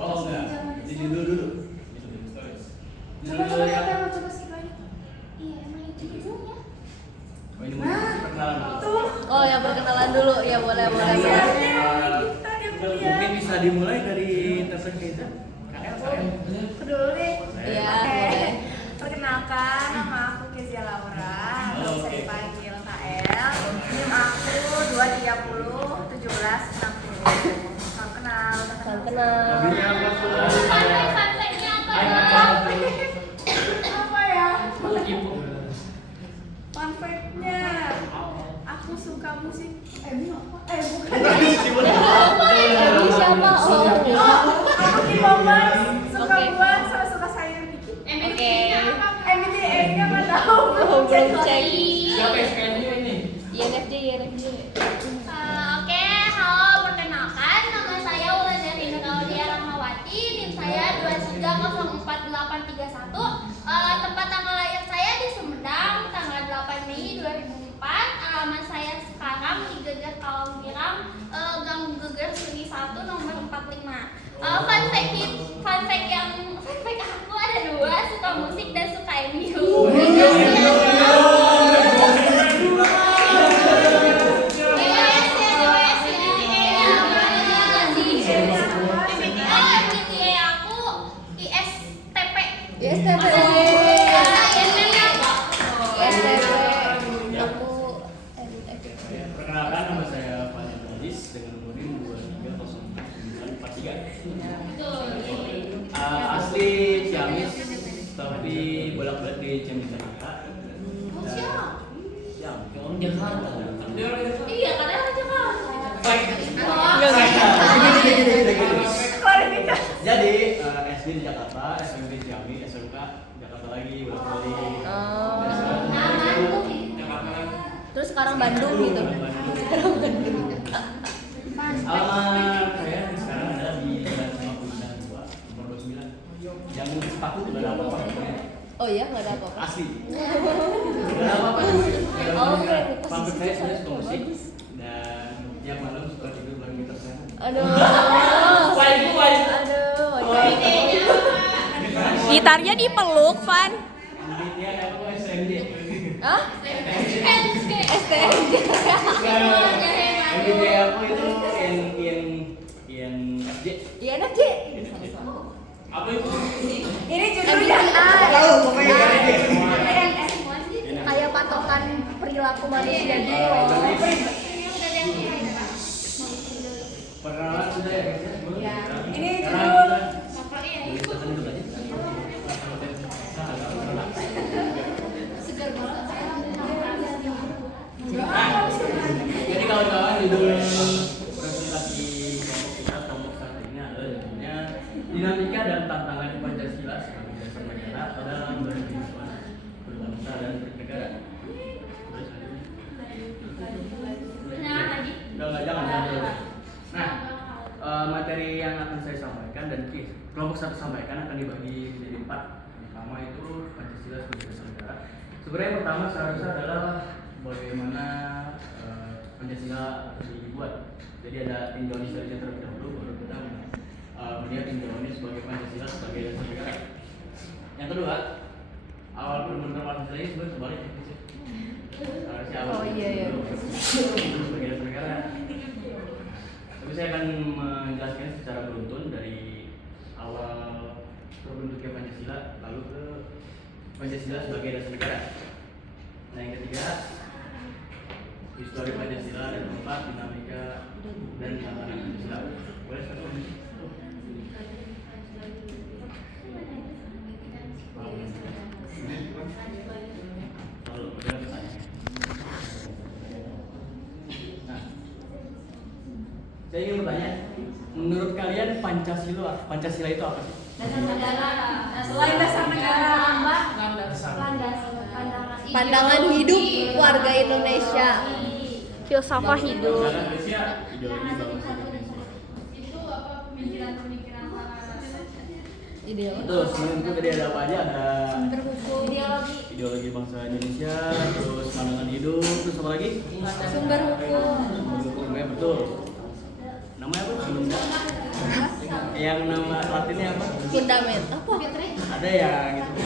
Oh enggak, jadi dulu. Coba sih banyak. Iya, emang itu dulunya. Oh ini perkenalan dulu. Oh ya, perkenalan dulu. Ya boleh. Mungkin bisa dimulai dari Tessa Keza. Dulu deh. Iya, Oke. boleh. Perkenalkan, nama aku Kezia Laura. Atau bisa dipanggil KL. NIM aku 230 1760. Salam kenal. Salam kenal. Mobilnya apa tuh? Fun-fact-nya apa? Apa ya? Fun fact-nya, aku suka musik. Bukan. Ini siapa? Oh. Aku K-popers, suka Oke. buat, sama suka sayur dikit. Oke. MBTI-nya nggak tahu. Oh, belum cek. Siapa SKN-nya ini? INFJ. Oke, halo, perkenalkan nama saya Wulandari Nur Aulia Rahmawati, NIM saya 230481. Tempat tanggal lahir saya di Sumedang, tanggal 8 Mei 2004. Alamat saya sekarang di Geger Kalonggiram, Gang Geger Seri 1 nomor 45. Fun fact aku ada 2, suka musik dan suka MU. ISTP. Aku Perkenalkan nama saya Fadil Najis dengan nomor NIM 230443. Asli Ciamis tapi bolak-balik di Ciamis Jakarta. Orang Jakarta. Iya, katanya orang Jakarta. Klarifikasi. Jadi SD di Jakarta, SMP di Ciamis, SMK Jakarta lagi bolak-balik. Oh. Jakarta lagi. Terus sekarang Bandung gitu. Sekarang Bandung. Alamat saya sekarang ada di Jalan Sama Kuliah 2, nomor 29. Jangan sepatu tidak ada apa-apa. Oh iya, nggak ada apa-apa. Asli. Tidak ada apa-apa. Oh, oke. Pabrik saya sebenarnya suka musik dan tiap malam suka tidur bareng gitar saya. Aduh. Waifu. Aduh. Gitarnya dipeluk, Van. Dia apa SMD? Hah? STNJ. MBT aku itu INFJ. INFJ. Apa itu? Ini judulnya Tahu pokoknya. INS. Kayak patokan perilaku manusia gitu loh. Perkenalan sudah ya guys ya? Ini judul Jadi kawan-kawan judul presentasi kelompok saat ini adalah judulnya dinamika dan tantangan Pancasila sebagai dasar negara dalam bernegara, berbangsa dan bernegara. Jangan. Nah, materi yang akan saya sampaikan dan kelompok satu sampaikan akan dibagi menjadi 4. Yang pertama itu Pancasila sebagai dasar negara. Sebenarnya yang pertama seharusnya adalah bagaimana Pancasila dibuat. Jadi ada tinjauannya terlebih dahulu, baru kita melihat tinjauannya sebagai Pancasila sebagai dasar negara. Yang kedua, awal pembentukan Pancasila ini sebenarnya kebalik. Seharusnya awal sebagai dasar negara. Tapi saya akan menjelaskan secara beruntun dari awal terbentuknya Pancasila lalu ke Pancasila sebagai dasar negara. Nah yang ketiga, histori Pancasila, dan keempat, dinamika dan tantangan Pancasila. Boleh satu ini? Saya ingin bertanya, menurut kalian Pancasila itu apa sih? selain dasar negara. Pandangan hidup warga Indonesia. Filsafat hidup. Indonesia, ideologi bangsa Indonesia. Itu apa pemikiran-pemikiran Ideologi. Betul, sebelum itu tadi ada apa aja? Ada ideologi. ideologi bangsa Indonesia, terus pandangan hidup, terus apa lagi? Sumber hukum. Sumber hukum, ya betul. Yang nama latinnya apa? Fundament apa? Ada yang itu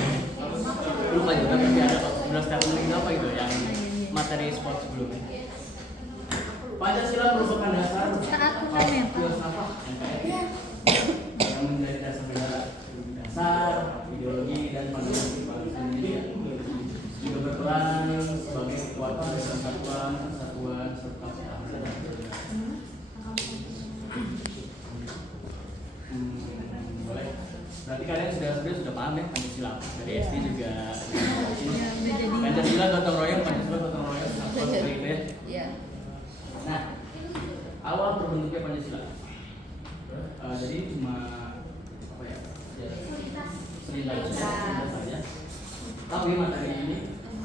lupa juga tapi ada 11 teknik apa itu yang materi sport sebelumnya. Pancasila merupakan dasar filsafat yang menjadi dasar negara, dasar ideologi dan pandangan bangsa Indonesia, juga berperan sebagai kekuatan kesatuan serta boleh. Berarti kalian sudah paham ya Pancasila. Dari SD juga. Pancasila gotong royong, seperti itu ya. Iya. Nah, awal terbentuknya Pancasila. Jadi cuma apa ya? Selintas saja. Tapi materi ini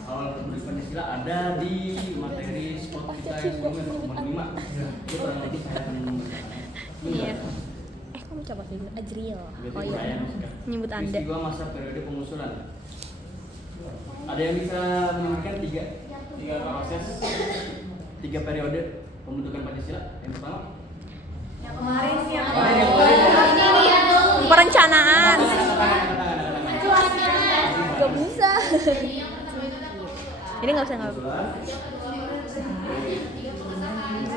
awal terbentuk Pancasila ada di materi spot kita yang sebelumnya nomor 5. Itu kurang lebih saya akan membacakannya. Iya. Kamu coba dulu Ajril. Oh iya. Nyebut Anda. Peristiwa masa periode pengusulan. Ada yang bisa menyebutkan tiga proses, 3 periode pembentukan Pancasila? Yang pertama? Yang kemarin sih yang Perencanaan. Gak bisa. Ini nggak usah ngapa.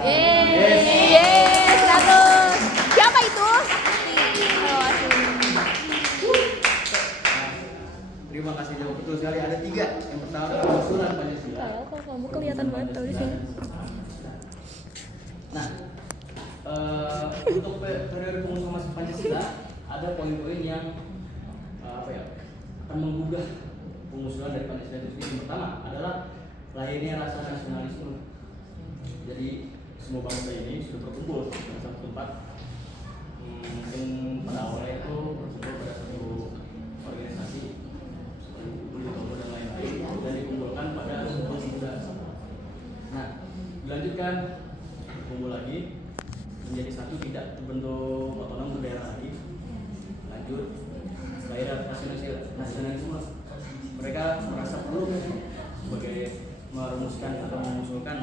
Yeay, 100. Siapa itu? Terima kasih jawab betul sekali. Ada 3. Yang pertama pengusulan Pancasila. Kok kamu kelihatan banget tau di sini. Nah, untuk periode pengusulan Pancasila ada poin-poin yang akan menggugah pengusulan dari Pancasila itu sendiri. Yang pertama adalah lahirnya rasa nasionalisme. Jadi semua bangsa ini sudah berkumpul di satu tempat. Mungkin pada awalnya itu berkumpul pada satu organisasi dan lain-lain dan dikumpulkan pada sebuah muda. Nah, dilanjutkan kumpul lagi menjadi satu, tidak terbentuk otonom daerah lagi. Lanjut lahir nasionalisme. Mereka merasa perlu sebagai merumuskan atau mengusulkan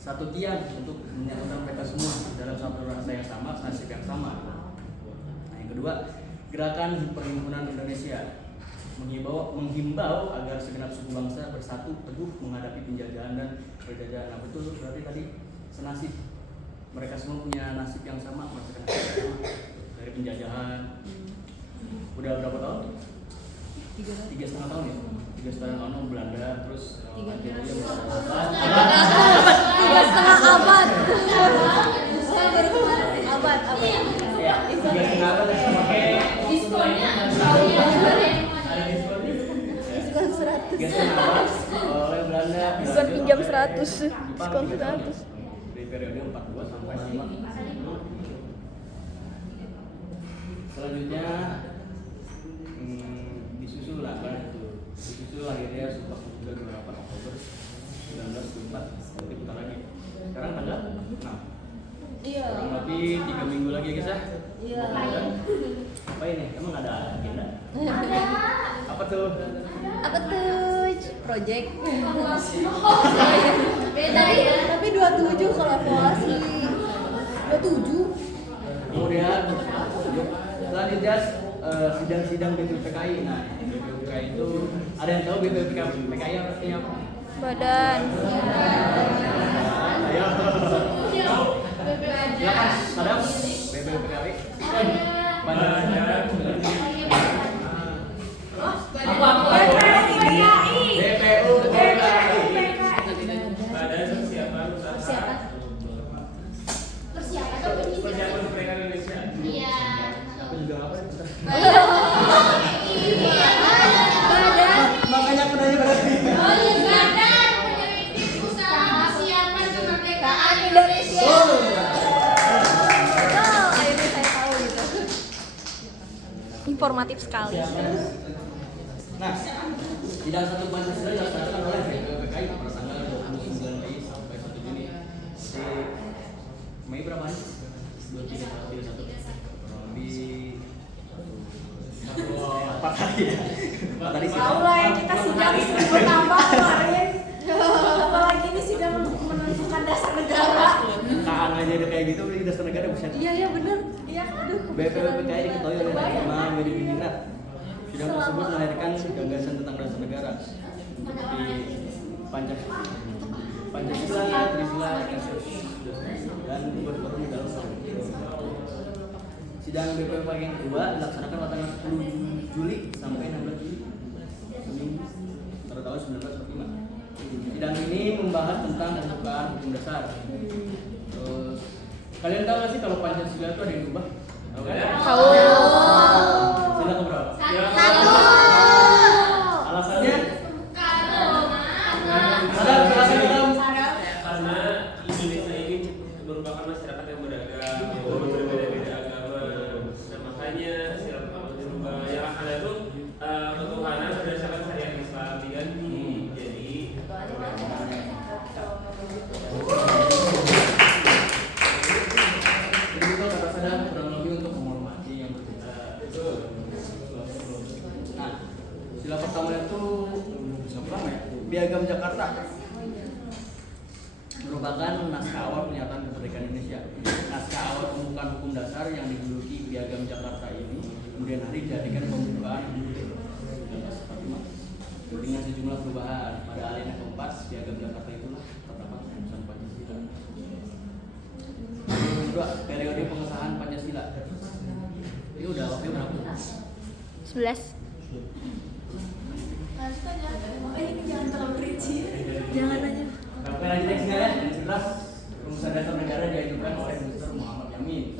satu tiang untuk menyatukan mereka semua dalam satu rasa yang sama, nasib yang sama. Nah, yang kedua, gerakan perhimpunan Indonesia menghimbau agar segenap suku bangsa bersatu teguh menghadapi penjajahan dan penjajahan. Nah, betul berarti tadi senasib. Mereka semua punya nasib yang sama, merasakan nasib yang sama dari penjajahan. Udah berapa tahun? 3,5 tahun ya. 3,5 tahun Belanda, terus akhirnya 3,5 abad. Abad. Ya, 3,5 abad pakai diskonnya. Ada diskonnya. Diskon 100. 3,5 abad oleh Belanda. Diskon pinjam 100. Diskon 100. Dari periode 42 sampai 5. Selanjutnya disusul akhirnya Sumpah Pemuda 28 Oktober 1924. Nanti putar lagi. Sekarang tanggal 6. Iya. Kurang lebih 3 minggu lagi guys ya. Iya. Apa ini? Emang ada agenda? Ada. Apa tuh? Apa tuh? Project. Beda ya. Tapi 27 kalau evaluasi. 27. Kemudian selanjutnya sidang-sidang BPUPKI. Nah, BPUPKI itu ada yang tahu BPUPKI artinya apa? Badan. Ayo. Silakan, madam. BPUPKI. Badan. Persiapan atau pendidikan? Iya. Aku juga apa? Makanya aku nanya berarti. Oh iya, badan penyelidik usaha persiapan kemerdekaan Indonesia. Akhirnya saya tahu gitu. Informatif sekali. Nah, sidang 1 Pancasila dilaksanakan oleh BPUPKI pada tanggal 29 Mei sampai 1 Juni. Jadi Mei berapa nih? 23 kurang lebih 4 hari ya. 4 hari sih. Tahu lah yang kita sidang bertambah kemarin. Apalagi ini sidang menentukan dasar negara. udah kayak gitu di dasar negara buset. Iya bener. Iya aduh. BPUPKI diketahui oleh Imam Wedi Biningrat. Sidang tersebut melahirkan gagasan tentang dasar negara seperti Pancasila, Trisila, dan kurikulum di dalam sidang BPUPKI yang kedua dilaksanakan pada tanggal 10 Juli sampai 16 Juli pada tahun 1945. Sidang ini membahas tentang pembukaan hukum dasar. Kalian tahu nggak sih kalau Pancasila itu ada yang berubah? Tahu. Sila keberapa? Satu. Alasannya? Karena Indonesia ini merupakan masyarakat yang beragam, yang berbeda-beda agama. Nah, makanya sila pertama dirubah. Yang akan itu ketuhanan berdasarkan syariat Islam diganti. Jadi Jadi itu kata saya kurang lebih untuk menghormati yang berbeda. Nah, sila pertama itu Piagam Jakarta merupakan naskah awal pernyataan kemerdekaan Indonesia. Naskah awal pembukaan hukum dasar yang dijuluki Piagam Jakarta ini kemudian hari dijadikan pembukaan dengan sejumlah perubahan. Pada alinea keempat Piagam Jakarta itulah terdapat rumusan Pancasila. Kedua, periode pengesahan Pancasila. Ini udah waktunya berapa? 11. Makanya ini jangan terlalu rinci. Jangan aja. Oke, lanjut next ya. Yang jelas rumusan dasar negara diajukan oleh Dr. Muhammad Yamin.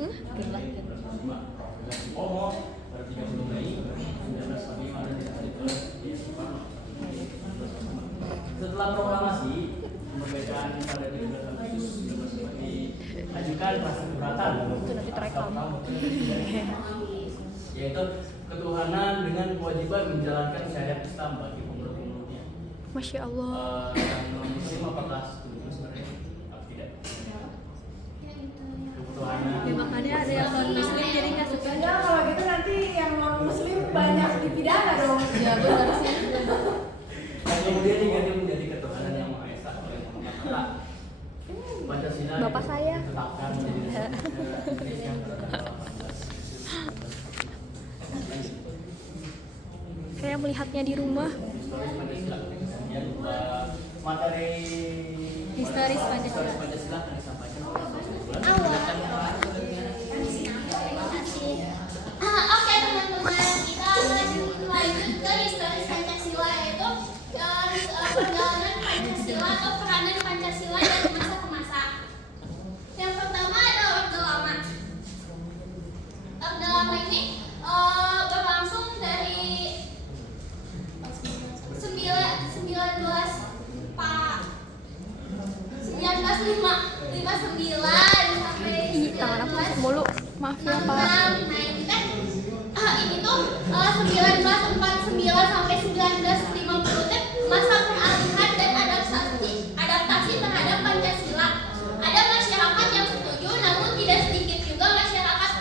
Omo pada 30 Mei 1945 dan dilanjut oleh Soekarno. Setelah proklamasi kemerdekaan pada 17 Agustus 1945 diajukan rasa keberatan Itu nanti terekam. yaitu ketuhanan dengan kewajiban menjalankan syariat Islam bagi pemeluk-pemeluknya. Masya Allah. Yang non-muslim apakah setuju sebenarnya atau tidak? Ketuhanan. Ya makanya ada yang non muslim jadi nggak suka. Enggak, kalau gitu nanti yang non muslim banyak dipidana dong. Ya benar sih. Dan kemudian diganti menjadi ketuhanan yang Maha Esa oleh Muhammad Hatta. Pancasila Bapak saya. ditetapkan menjadi dasar negara Indonesia pada tanggal 18. Saya melihatnya di rumah. Historis Pancasila. Kemudian materi Historis Pancasila. Pancasila akan disampaikan oleh Oke teman-teman, kita lanjut ke historis Pancasila, yaitu perjalanan Pancasila atau peranan Pancasila dari masa ke masa. Yang pertama ada Orde Lama. Orde Lama ini berlangsung dari 1959 sampai Ih, tangan aku sakit mulu. Maaf ya Pak. Nah, ini kan ini tuh 1949 sampai 1950 teh masa peralihan dan adaptasi terhadap Pancasila. Ada masyarakat yang setuju, namun tidak sedikit juga masyarakat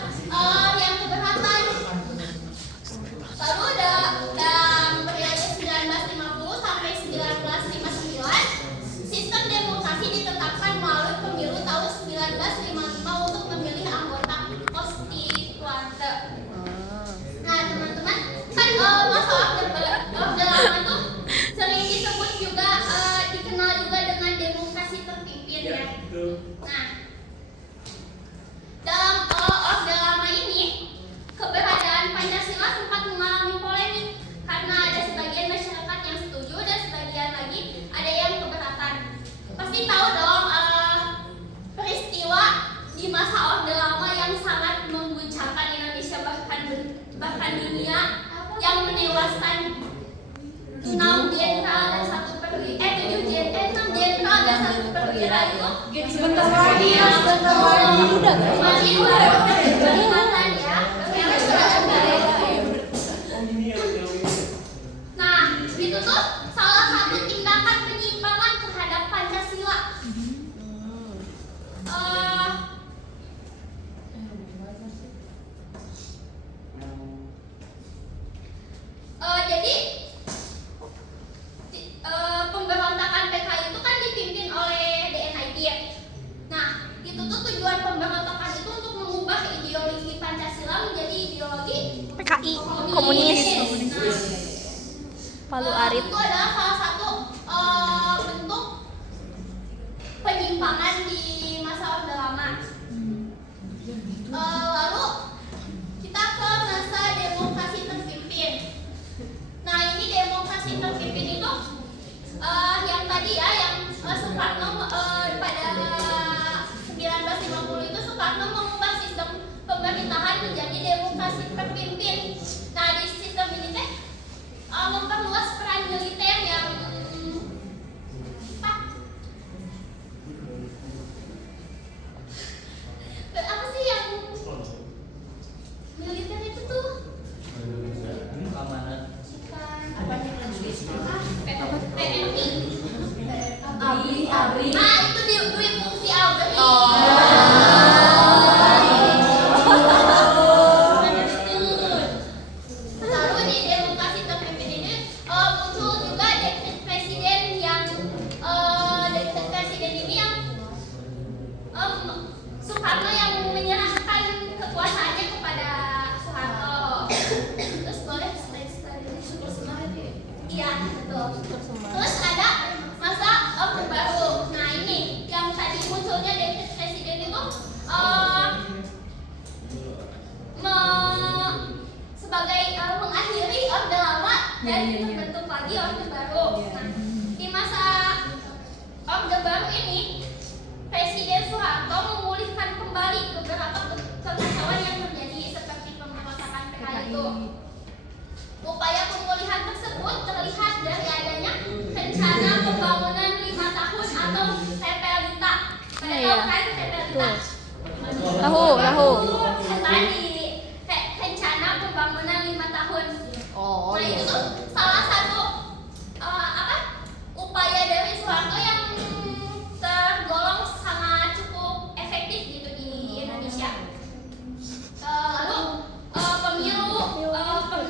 yang keberatan. Lalu dalam periode 1950 sampai 1959, sistem demokrasi ditetapkan melalui pemilu tahun 1955 untuk memilih anggota konstituante. Nah teman-teman, kan masa Orde Lama tuh sering disebut juga dikenal juga dengan demokrasi terpimpin ya. Nah, dalam Orde Lama ini keberadaan Pancasila sempat mengalami polemik karena ada sebagian masyarakat yang setuju dan sebagian lagi ada yang keberatan. Pasti tahu dong peristiwa di masa Orde Lama yang sangat mengguncangkan Indonesia bahkan dunia, yang menewaskan 6 jenderal dan 1 perwira 6 jenderal dan 1 perwira itu. Sebentar lagi ya, sebentar lagi. Masih udah peringatan ya. Nah, itu tuh salah satu tindakan penyimpangan terhadap Pancasila. Jadi pemberontakan PKI itu kan dipimpin oleh DNIP ya. Nah, itu tuh tujuan PKI komunis. Palu Arit. Itu adalah salah satu bentuk penyimpangan di masa Orde Lama. Lalu kita ke masa demokrasi terpimpin. Nah, ini demokrasi terpimpin itu yang tadi ya, yang Soekarno pada 1950 itu Soekarno mengubah sistem pemerintahan menjadi demokrasi terpimpin. Nah, di sistem ini teh memperluas peran militer yang apa sih yang militer itu tuh? Keamanan. TNI. Abri. Ah, itu dui fungsi ABRI. Lalu di demokrasi terpimpin ini muncul juga dekret presiden yang dekret presiden ini yang Soekarno yang menyerahkan kekuasaannya kepada Soeharto. Terus boleh iya betul. Terus ada masa Orde Baru. Nah, ini yang tadi munculnya dekret presiden itu sebagai mengakhiri Orde Lama dan terbentuk lagi Orde Baru. Nah, di masa Orde Baru ini Presiden Soeharto memulihkan kembali beberapa kekacauan yang terjadi seperti pemberontakan PKI itu. Upaya pemulihan tersebut terlihat dari adanya rencana pembangunan 5 tahun atau TPLITA. Pada tahu kan TPLITA? Tahu. Tadi rencana pembangunan 5 tahun. Oh Nah, itu tuh salah satu upaya dari Soeharto yang tergolong sangat cukup efektif gitu di Indonesia. Lalu pemilu,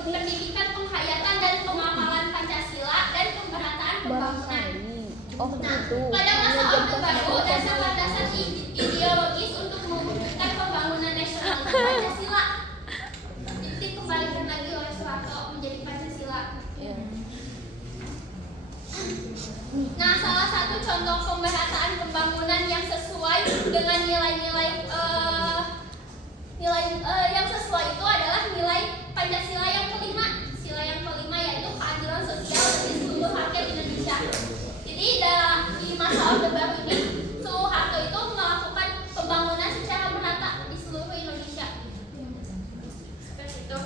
pendidikan, penghayatan dan pemahaman Pancasila dan pemerataan pembangunan. Oh, Nah, gitu. pada masa Orde Baru dasar-dasar ideologis untuk mewujudkan pembangunan nasional Pancasila dikembalikan lagi oleh Soeharto menjadi Pancasila. Nah, salah satu contoh pemerataan pembangunan yang sesuai dengan nilai-nilai yang sesuai itu adalah nilai Pancasila yang kelima. Sila yang kelima yaitu keadilan sosial bagi seluruh rakyat Indonesia. Jadi di masa Orde Baru ini Soeharto itu melakukan pembangunan secara merata di seluruh Indonesia. Seperti itu.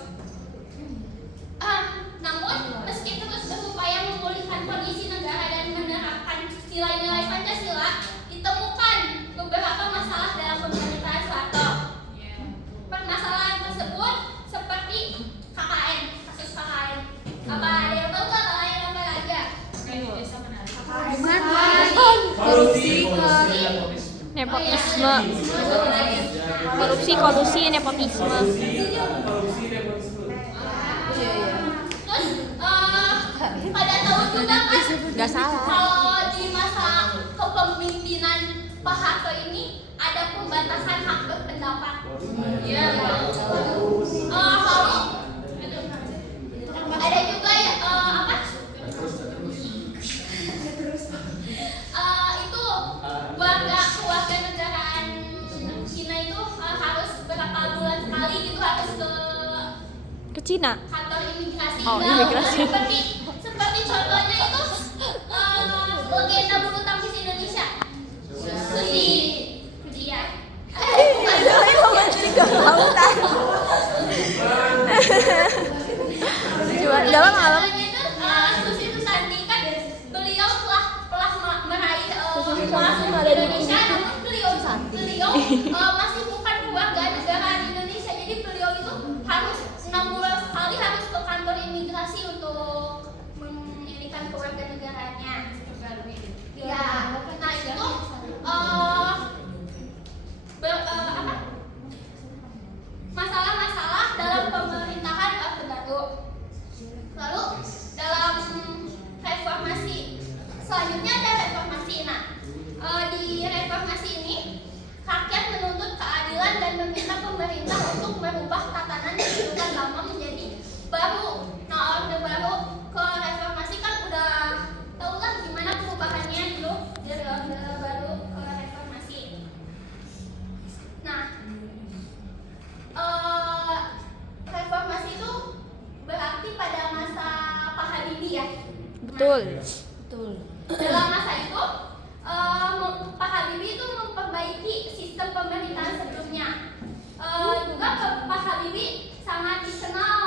Namun meski terus berupaya memulihkan kondisi negara dan menerapkan nilai-nilai Pancasila, ditemukan beberapa masalah dalam pemerintahan Soeharto. Permasalahan tersebut seperti KKN, kasus KKN. Apa ada yang tahu nggak KKN apa aja? Korupsi. Nepotisme. Korupsi, kolusi, nepotisme. Terus pada tahun juga kan? Gak salah. Kalau di masa kepemimpinan Pak Harto ini ada pembatasan hak berpendapat. Iya. Lalu ada juga ya itu keluarga negaraan Cina itu harus berapa bulan sekali gitu harus Ke Cina. kantor imigrasi. Oh, Nah, imigrasi. seperti contohnya itu legenda bulu tangkis Indonesia. Susi ya. Dalam alam. Susi Susanti kan beliau telah meraih masuk ada ke di Indonesia, namun beliau masih bukan keluarga negaraan Indonesia. Jadi beliau itu harus 6 bulan sekali harus ke kantor imigrasi untuk menjadikan keluarga negaranya. Ya, nah itu masalah-masalah dalam pemerintahan Orde Baru. Lalu dalam reformasi selanjutnya ada reformasi. Nah, di reformasi ini rakyat menuntut keadilan dan meminta pemerintah untuk merubah tatanan kehidupan lama menjadi baru. Nah, orde baru ke reformasi kan udah tau lah gimana perubahannya dulu dari orde baru ke reformasi. Nah, reformasi itu berarti pada masa Pak Habibie ya. Betul. Dalam masa itu Pak Habibie itu memperbaiki sistem pemerintahan sebelumnya. Juga Pak Habibie sangat dikenal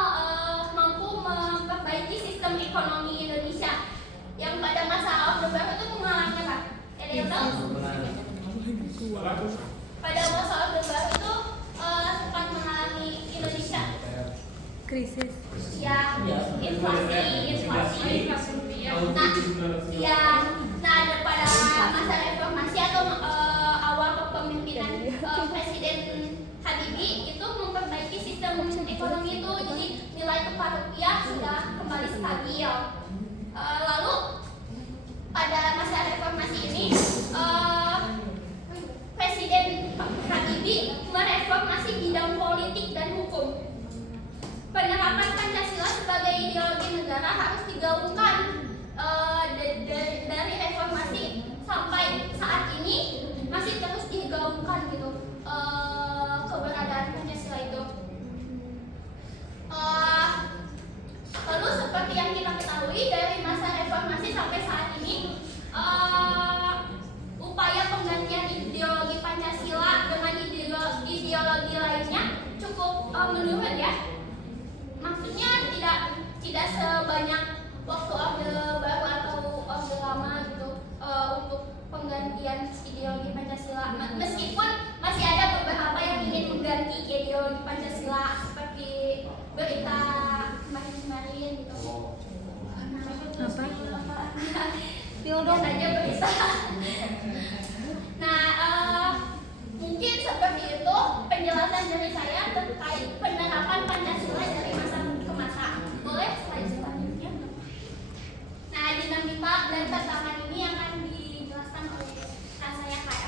mampu memperbaiki sistem ekonomi Indonesia yang pada masa Orde Baru itu mengalami apa? Ada yang tahu? Pada masa Orde Baru itu sempat mengalami Indonesia Krisis. ya inflasi. Nah, pada masa reformasi atau awal kepemimpinan Presiden Habibie itu memperbaiki sistem ekonomi itu, jadi nilai tukar rupiah sudah kembali stabil. Lalu pada masa reformasi ini Presiden Habibie mereformasi bidang politik dan hukum. Penerapan Pancasila sebagai ideologi negara harus digaungkan dari reformasi sampai saat ini masih terus digaungkan gitu keberadaan Pancasila itu. Lalu seperti yang kita ketahui dari masa reformasi sampai saat ini upaya penggantian ideologi Pancasila dengan ideologi lainnya cukup menurun ya. Maksudnya tidak sebanyak waktu Orde Baru atau Orde Lama gitu untuk penggantian ideologi Pancasila. Meskipun masih ada beberapa yang ingin mengganti ideologi Pancasila seperti berita kemarin gitu. Apa? Saja berita. Nah, mungkin seperti itu penjelasan dari saya terkait penerapan Pancasila dari masa ke masa. Boleh slide selanjutnya? Nah, dinamika dan tantangan ini akan dijelaskan oleh Kak saya Kak.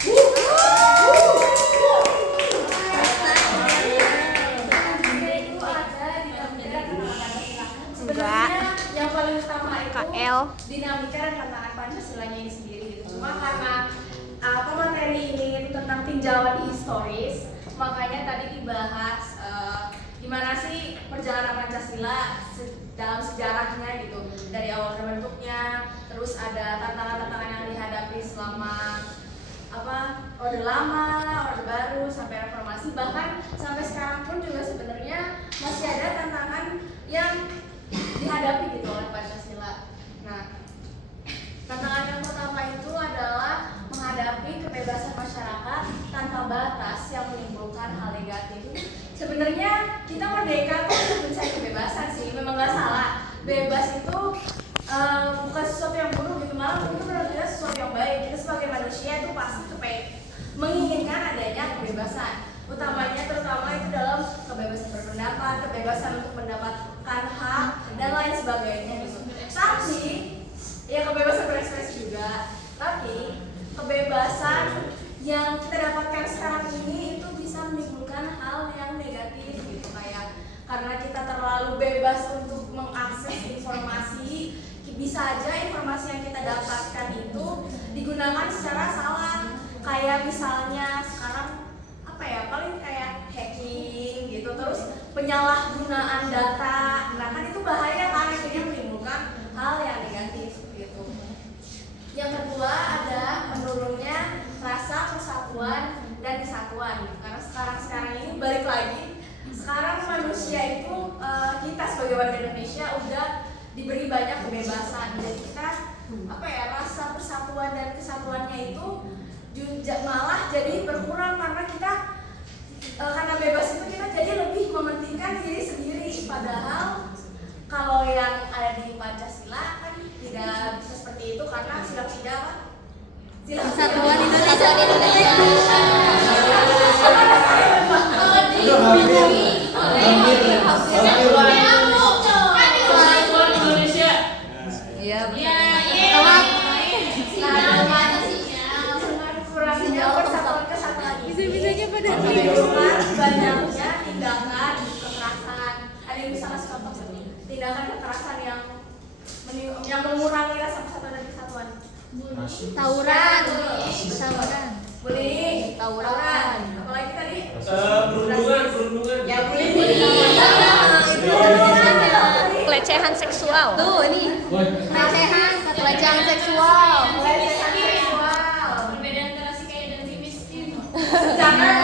Sebenarnya yang paling utama itu KL. dinamika dan tantangan Pancasilanya ini sendiri gitu. Cuma karena materi ini tentang tinjauan historis, makanya tadi dibahas gimana sih perjalanan Pancasila dalam sejarahnya gitu, dari awal terbentuknya, terus ada tantangan-tantangan yang dihadapi selama Orde Lama, Orde Baru sampai reformasi, bahkan sampai sekarang pun juga sebenarnya masih ada tantangan yang dihadapi gitu oleh Pancasila. Nah, tantangan yang pertama itu adalah menghadapi kebebasan masyarakat tanpa batas yang menimbulkan hal negatif. Sebenarnya kita merdeka tuh untuk mencari kebebasan sih, memang nggak salah. Bebas itu bukan sesuatu yang buruk gitu, malah itu menurut kita sesuatu yang baik. Kita sebagai manusia itu pasti menginginkan adanya kebebasan. Utamanya terutama itu dalam kebebasan berpendapat, kebebasan untuk mendapatkan hak dan lain sebagainya gitu. Tapi ya kebebasan berekspresi juga. Tapi kebebasan yang kita dapatkan sekarang ini itu bisa menimbulkan hal yang negatif gitu, kayak karena kita terlalu bebas untuk mengakses informasi, bisa aja informasi yang kita dapatkan itu digunakan secara salah. Kayak misalnya sekarang paling kayak hacking gitu, terus penyalahgunaan data. Nah kan itu bahaya kan, akhirnya menimbulkan hal yang negatif gitu. Yang kedua ada menurunnya rasa persatuan dan kesatuan. Karena sekarang ini balik lagi, sekarang manusia itu kita sebagai warga Indonesia udah diberi banyak kebebasan. Jadi kita rasa persatuan dan kesatuannya itu malah jadi berkurang karena kita karena bebas itu kita jadi lebih mementingkan diri sendiri. Padahal kalau yang ada di Pancasila kan tidak bisa seperti itu, karena Persatuan Indonesia. banyaknya tindakan kekerasan. Ada yang bisa ngasih contoh seperti tindakan kekerasan yang mengurangi rasa persatuan dan kesatuan. Tawuran. Bullying, Tawuran. apalagi tadi? Perundungan. Ya bullying. Pelecehan seksual. Tuh ini pelecehan seksual. Perbedaan antara si kaya dan si miskin. Jangan.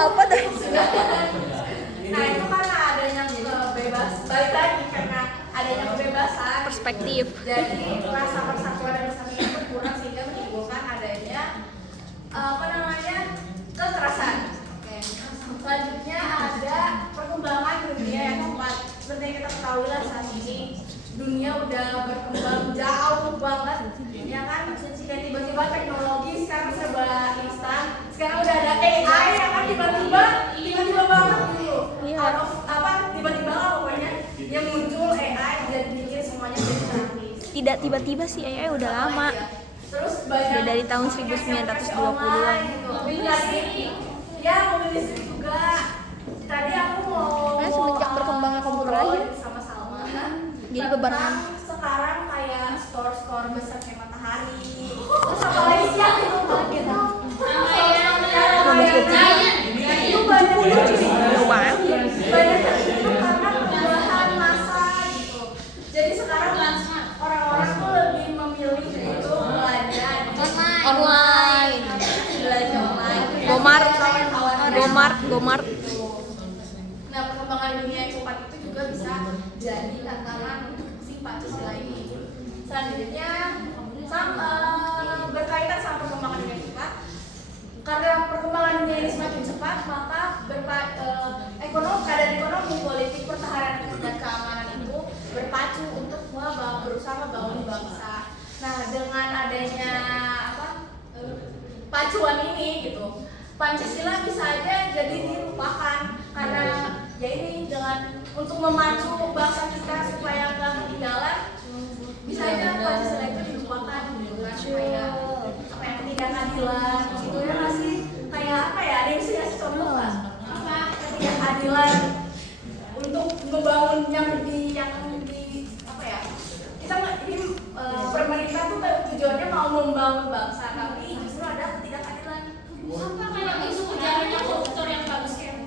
Apa dah? Nah itu karena adanya bebas, balik lagi karena adanya kebebasan. Perspektif. Jadi rasa persatuan dan kesatuan itu kurang sehingga menimbulkan adanya kekerasan. Oke. Selanjutnya ada perkembangan dunia yang keempat. Seperti yang kita ketahui lah saat ini dunia udah berkembang jauh banget, ya kan? Kayak tiba-tiba teknologi sekarang serba instan. Sekarang udah ada AI, ya kan? Tiba-tiba banget gitu. Tiba-tiba lah pokoknya yang muncul AI dan bikin semuanya jadi gratis. Tidak tiba-tiba sih, udah lama. Terus banyak Udah dari tahun 1920-an. Ya, mobil listrik juga. Tadi aku mau Semenjak berkembangnya komputer aja. sama Salma. Jadi bebarengan. Sekarang kayak store besar kayak Matahari. Terus apa lagi sih yang itu gitu. Itu banyak karena perubahan masa gitu. Jadi sekarang orang-orang tuh lebih memilih itu belanja Online. belanja online. Gomart. Nah, perkembangan dunia yang cepat itu juga bisa jadi tantangan untuk si Pancasila ini. Selanjutnya, berkaitan sama perkembangan dunia yang cepat, karena perkembangan dunia ini semakin cepat, maka keadaan ekonomi, politik, pertahanan dan keamanan itu berpacu untuk berusaha membangun bangsa. Nah, dengan adanya pacuan ini gitu, Pancasila bisa aja jadi dilupakan karena ya ini dengan untuk memacu bangsa kita supaya nggak ketinggalan, bisa aja Pancasila itu dilupakan gitu kan, kayak ketidakadilan gitu ya, masih kayak apa ya, ada yang bisa kasih contoh nggak? Ketidakadilan untuk membangun yang di apa ya, kita ini pemerintah tuh tujuannya mau membangun bangsa, tapi justru ada ketidakadilan. Apa kayak isu jalannya koruptor yang bagus kayak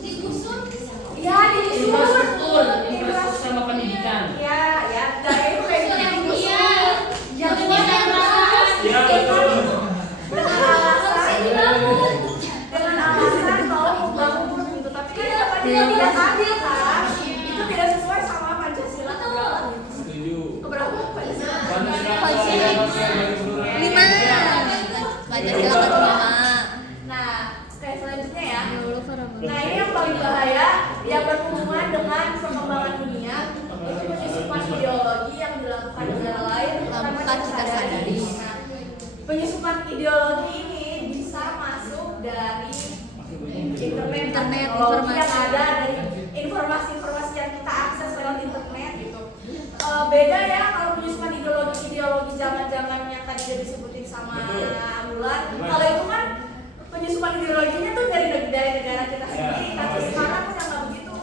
digusur? Iya, digusur. Infrastruktur sama pendidikan. Iya, dari itu kayak Digusur yang digusur. Yang yang keras. Ya betul. dengan alasan mau membangun gitu, tapi kan tidak adil kan? Itu tidak sesuai sama Pancasila. Setuju. Keberapa Pancasila? Pancasila. 5. Pancasila ke-5. Nah, kayak selanjutnya ya. Nah, ini yang paling bahaya yang berhubungan dengan perkembangan dunia itu penyusupan ideologi yang dilakukan negara lain tanpa kita sadari. Nah, penyusupan ideologi ini bisa masuk dari internet teknologi yang ada, dari informasi-informasi yang kita akses lewat internet gitu. Beda ya kalau penyusupan ideologi zaman-zamannya tadi udah disebutin sama Bulan. Kalau itu kan penyusupan ideologinya tuh dari negara kita sendiri, tapi sekarang udah nggak begitu.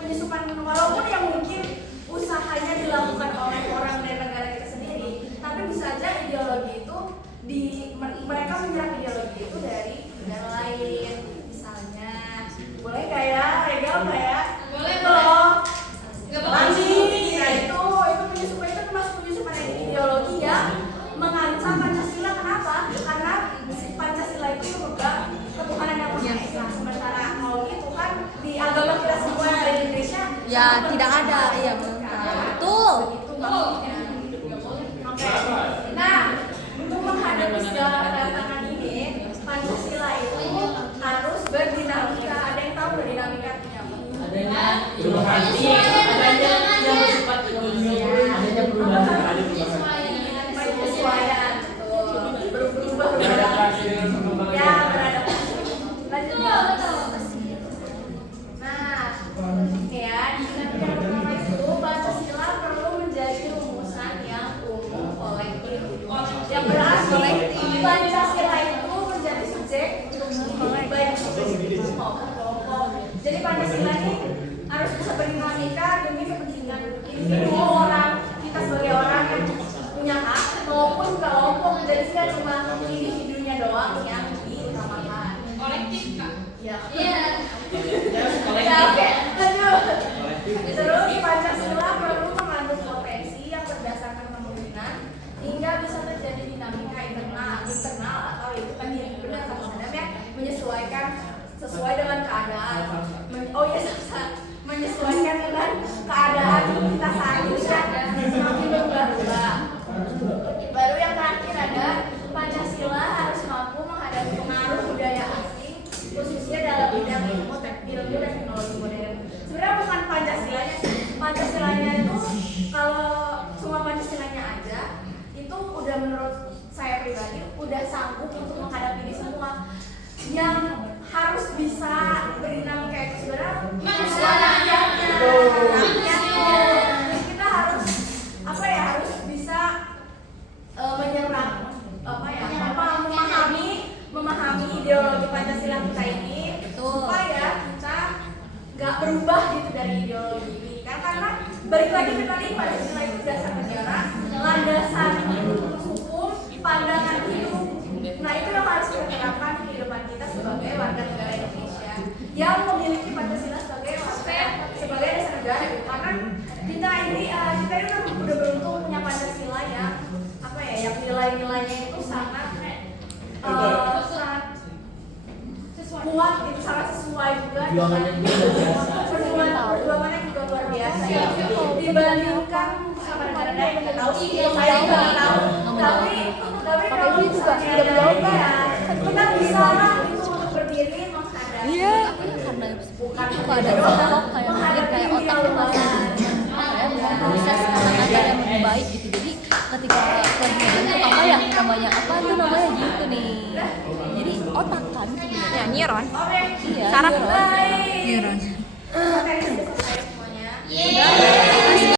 Penyusupan walaupun yang mungkin usahanya dilakukan oleh orang dari negara kita sendiri, tapi bisa aja ideologi itu mereka menyerap ideologi itu dari negara lain. Misalnya, boleh nggak ya, legal nggak ya? Boleh, loh. Nggak apa-apa. Nah itu penyusupan itu termasuk penyusupan ideologi ya, mengancam Pancasila. Kenapa? Karena Pancasila itu memegang ketuhanan yang Maha Esa. Sementara kalau itu kan di agama kita semua yang ada di Indonesia Ya, tidak ada. Iya, betul. Begitu maksudnya. Oke. Nah, untuk menghadapi segala tantangan ini, Pancasila itu harus berdinamika. Ada yang tahu berdinamikanya apa? Adanya inovasi, adanya yang bersifat inklusif, adanya perubahan. Penyesuaian, berubah Beradaptasi dengan perkembangan ya, zaman. beradaptasi. Lanjut. Nah, ya di dinamika yang pertama itu Pancasila perlu menjadi rumusan yang umum kolektif yang berarti Pancasila ini harus bisa berdinamika demi kepentingan individu orang, kita sebagai orang yang punya hak maupun kelompok, jadi tidak cuma individunya doang yang diutamakan. Kolektif kak. Ya. Iya. Ya, oke, lanjut. Terus Pancasila perlu mengandung potensi yang berdasarkan kemungkinan hingga bisa terjadi dinamika internal atau itu kan benar kata Sadam ya, menyesuaikan sesuai dengan keadaan. Menyesuaikan dengan keadaan kita saat ini yang semakin berubah-ubah. Baru yang terakhir ada Pancasila harus mampu menghadapi pengaruh budaya asing khususnya dalam bidang ilmu teknologi modern. Sebenarnya bukan Pancasilanya itu kalau cuma Pancasilanya aja itu udah menurut saya pribadi udah sanggup untuk menghadapi ini semua. Yang harus bisa berdinamika itu sebenarnya manusia rakyatnya. Kita harus harus bisa menyerang memahami ideologi Pancasila kita ini supaya kita nggak berubah gitu dari ideologi ini karena balik lagi ke tadi Pancasila itu dasar negara, landasan hukum, pandangan hidup. Nah itu yang harus kita terapkan di kehidupan kita sebagai warga negara Indonesia yang memiliki Pancasila sebagai dasar negara karena kita ini udah beruntung punya Pancasila yang yang nilai-nilainya itu sangat kuat gitu, sangat sesuai juga perjuangannya juga luar biasa ya. Dibandingkan sama negara lain nggak tahu sih, saya nggak tahu tapi kalau misalnya ya kita bisa lah gitu untuk berdiri menghadapi Iya, karena bukan itu ada sosok kayak mikir kayak otak proses kata-kata yang lebih baik gitu. Jadi ketika lagi ngebentuk namanya gitu nih. Jadi otak kan sebenarnya neuron. Oke, Iya, saraf neuron. neuron. Materi sudah selesai semuanya. Yeay.